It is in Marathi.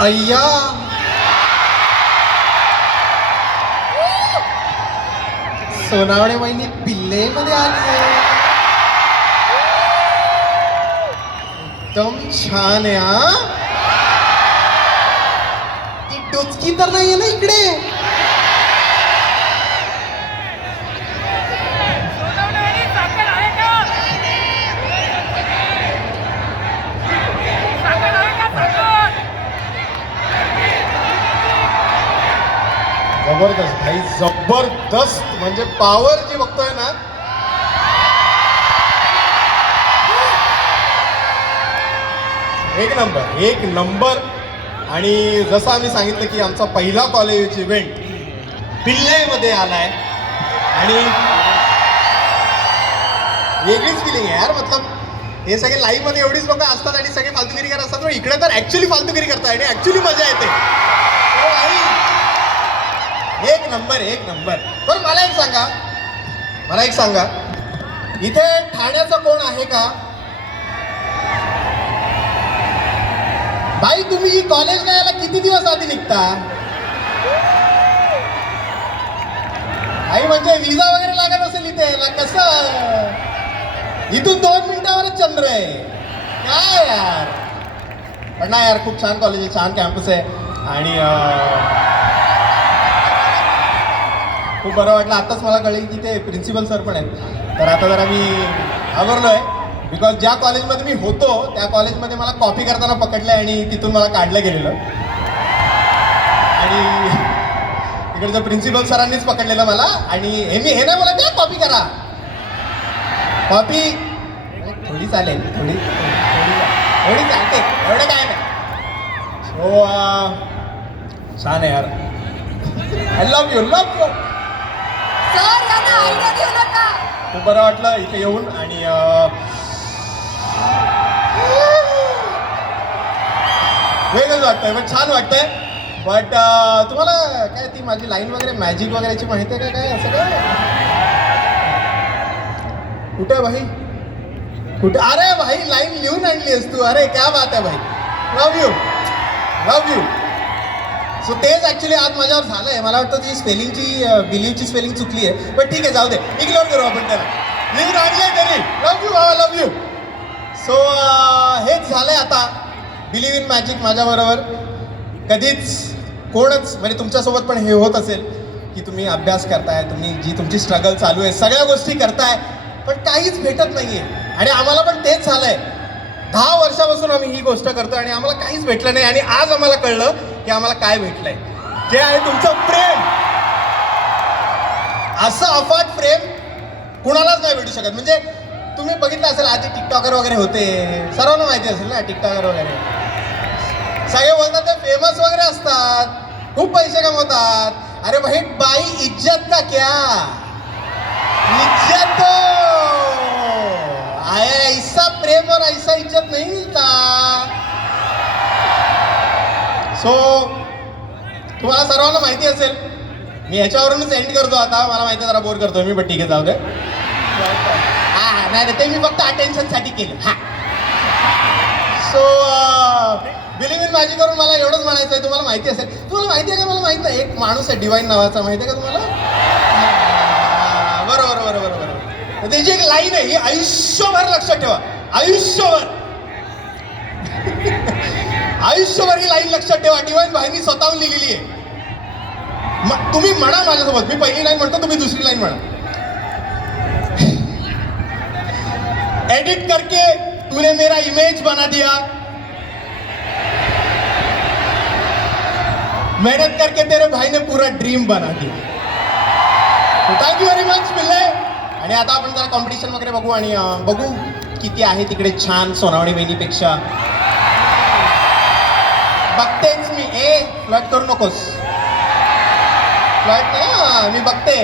अय्या सोनावणे वहिनी पिल्ले मध्ये आली एकदम छान आहे हा. ती डोचकी तर नाहीये ना इकडे. जबरदस्त भाई, जबरदस्त. म्हणजे पॉवर जी बघतोय ना, एक नंबर एक नंबर. आणि जसं आम्ही सांगितलं की आमचा पहिला कॉलेज इव्हेंट पिल्लेमध्ये आलाय आणि वेगळीच फिलिंग आहे यार. मतलब हे सगळे लाईव्ह मध्ये एवढीच लोक असतात आणि सगळे फालतुगिरी करत असतात, पण इकडे तर ऍक्च्युली फालतुगिरी करताय आणि ऍक्च्युली मजा येते. एक नंबर एक नंबर. पण मला एक सांगा, इथे ठाण्याचं कोण आहे का? भाई तुम्ही कॉलेजला यायला किती दिवस आधी निघता? भाई म्हणजे विजा वगैरे लागत असेल इथे ना? कसं इथून 2 मिनिटावरच चंद्र आहे काय यार. पण ना यार, खूप छान कॉलेज आहे, छान कॅम्पस आहे आणि खूप बरं वाटलं. आत्ताच मला कळेल की ते प्रिन्सिपल सर पण आहेत. तर आता जरा मी आवरलो आहे, बिकॉज ज्या कॉलेजमध्ये मी होतो त्या कॉलेजमध्ये मला कॉपी करताना पकडलं आणि तिथून मला काढलं गेलेलं. आणि इकडचं प्रिन्सिपल सरांनीच पकडलेलं मला. आणि हे नाही बोला त्या कॉपी करा, कॉपी थोडी चालेल, थोडी चालते, एवढं काय नाही. सो छान आहे यार. I love you. सर यांना आयडिया देऊ नका. खूप बरं वाटलं इथे येऊन आणि वेगळंच वाटतंय, पण छान वाटतंय. बट तुम्हाला काय ती माझी लाईन वगैरे मॅजिक वगैरेची माहिती आहे का? काय असं काय कुठे भाई, कुठे? अरे भाई लाईन लिहून आणलीस तू. अरे क्या बात आहे भाई. Love you. सो तेच ऍक्च्युली आज माझ्यावर झालंय. मला वाटतं ती स्पेलिंगची बिलीवची स्पेलिंग चुकली आहे, पण ठीक आहे, जाऊ दे, इग्नोर करू आपण त्याला. लिहून आणलंय तरी लव्ह यू. सो हेच झालंय आता. बिलीव इन मॅजिक माझ्याबरोबर कधीच कोणच म्हणजे तुमच्यासोबत पण हे होत असेल की तुम्ही अभ्यास करताय, तुम्ही जी तुमची स्ट्रगल चालू आहे, सगळ्या गोष्टी करताय, पण काहीच भेटत नाहीये. आणि आम्हाला पण तेच झालंय. 10 वर्षापासून आम्ही ही गोष्ट करतोय आणि आम्हाला काहीच भेटलं नाही. आणि आज आम्हाला कळलं की आम्हाला काय भेटलंय, जे आहे तुमचं प्रेम. असं अफाट प्रेम कुणालाच नाही भेटू शकत. म्हणजे तुम्ही बघितलं असेल आधी टिकटॉकर वगैरे होते, सर्वांना माहिती असेल ना टिकटॉकर वगैरे. सगळे बोलतात ते फेमस वगैरे असतात, खूप पैसे कमवतात. अरे भाई बाई इज्जत का क्या, इज्जत ऐसा प्रेम और ऐसा इज्जत नहीं मिलता. सो तुम्हाला सर्वांना माहिती असेल. मी ह्याच्यावरूनच एंड करतो आता. मला माहिती आहे जरा बोर करतोय मी, पण ठीक आहे, जाऊ दे. हा नाही ते मी फक्त अटेन्शन साठी केलं. हा सो बिलीव इन मॅजिक करून मला एवढंच म्हणायचं आहे. तुम्हाला माहिती असेल, तुम्हाला माहिती आहे का? मला माहित नाही, एक माणूस आहे डिवाइन नावाचा, माहिती आहे का तुम्हाला? बरोबर. त्याची एक लाईन आहे, ही आयुष्यभर लक्षात ठेवा. आयुष्यभर ही लाईन लक्षात ठेवा. डिवाइन भाईनी स्वतःहून लिहिलेली आहे. तुम्ही म्हणा माझ्यासोबत. मी पहिली लाईन म्हणतो, तुम्ही दुसरी लाईन म्हणा. एडिट करके तूने मेरा इमेज बना दिया, मेहनत करके तेरे भाई ने पूरा ड्रीम बना दिया. थँक्यू व्हेरी मच पिल्ले. आणि आता आपण जरा कॉम्पिटिशन वगैरे बघू आणि बघू किती आहे तिकडे छान सोनावणी वहिनीपेक्षा. बघतेच मी. फ्लर्ट करू नकोस. फ्लर्ट नाही, मी बघते.